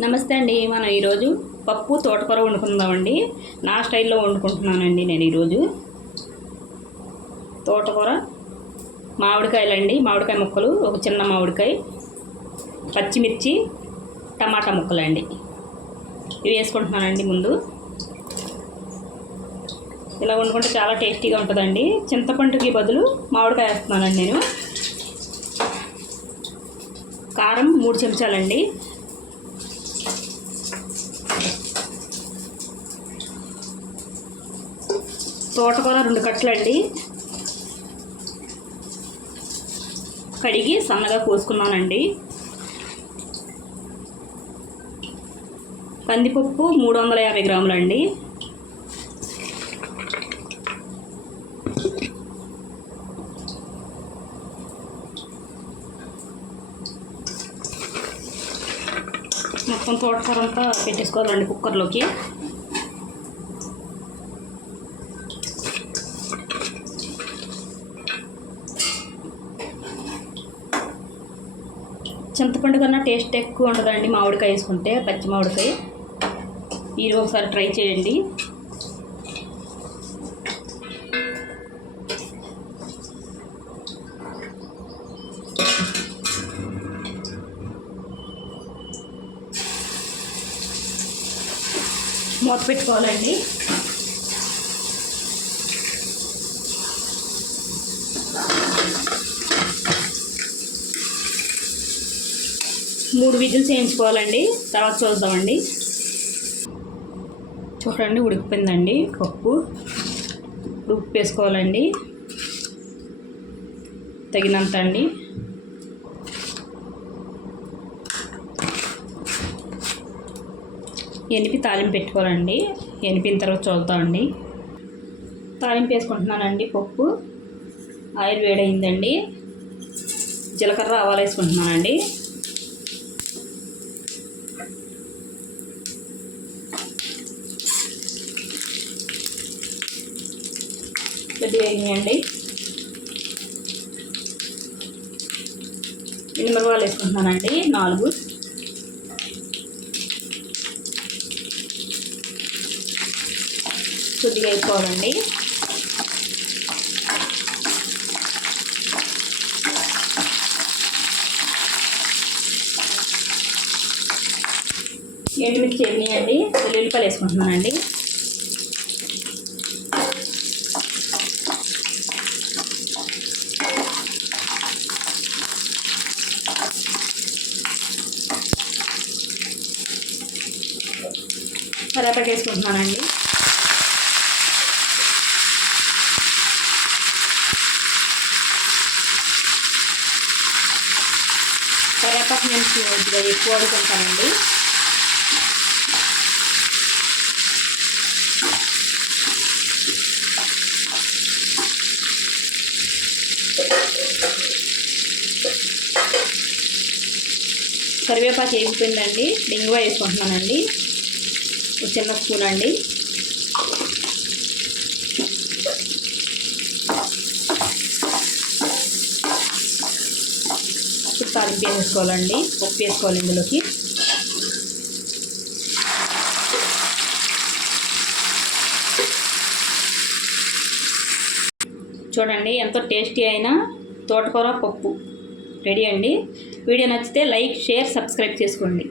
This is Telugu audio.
నమస్తే అండి. మనం ఈరోజు పప్పు తోటకూర వండుకుందామండి. నా స్టైల్లో వండుకుంటున్నానండి నేను ఈరోజు. తోటకూర మామిడికాయలండి. మామిడికాయ ముక్కలు ఒక చిన్న మామిడికాయ పచ్చిమిర్చి టమాటా ముక్కలండి. ఇవి వేసుకుంటున్నానండి ముందు. ఇలా వండుకుంటే చాలా టేస్టీగా ఉంటుందండి. చింతపండుకి బదులు మామిడికాయ వేస్తున్నానండి నేను. కారం మూడు చెంచాలండి. తోటకూర రెండు కట్టలండి. కడిగి సన్నగా కోసుకున్నానండి. కందిపప్పు మూడు వందల యాభై గ్రాములండి. మొత్తం తోటకూర అంతా పెట్టేసుకోవాలండి కుక్కర్లోకి. చింతపండు కన్నా టేస్ట్ ఎక్కువ ఉండదండి మామిడికాయ వేసుకుంటే పచ్చి మామిడికాయ. మీరు ఒకసారి ట్రై చేయండి. మూత పెట్టుకోవాలండి. మూడు విజిల్స్ వేయించుకోవాలండి. తర్వాత చూద్దామండి. చూడండి ఉడికిపోయిందండి పప్పు. ఉప్పు వేసుకోవాలండి. తగినంత అండి. ఎనిపి తాలింపు పెట్టుకోవాలండి. ఎనిపిన తర్వాత చూద్దామండి తాలింపు వేసుకుంటున్నానండి పప్పు. ఆయిల్ వేడైందండి. జీలకర్ర ఆవాలు వేసుకుంటున్నానండి. కొద్దిగా వేయండి మిరపకాయలు వేసుకుంటున్నానండి? నాలుగు. కొద్దిగా అయిపోవాలండి ఎండుమిర్చి వేయండి ఉల్లిపాయలు వేసుకుంటున్నానండి. కరేపాకు వేసుకుంటున్నానండి. కరేపాకు నేను కొద్దిగా ఎక్కువ వాడుకుంటానండి కరివేపాకు వేగిపోయిందండి డింగువ వేసుకుంటున్నానండి. చిన్న స్పూన్ అండి. ఇప్పుడు తాలింపు వేసుకోవాలండి. ఉప్పు వేసుకోవాలి ఇందులోకి. చూడండి ఎంతో టేస్టీ అయిన తోటకూర పప్పు. రెడీ అండి. వీడియో నచ్చితే లైక్ షేర్ సబ్స్క్రైబ్ చేసుకోండి.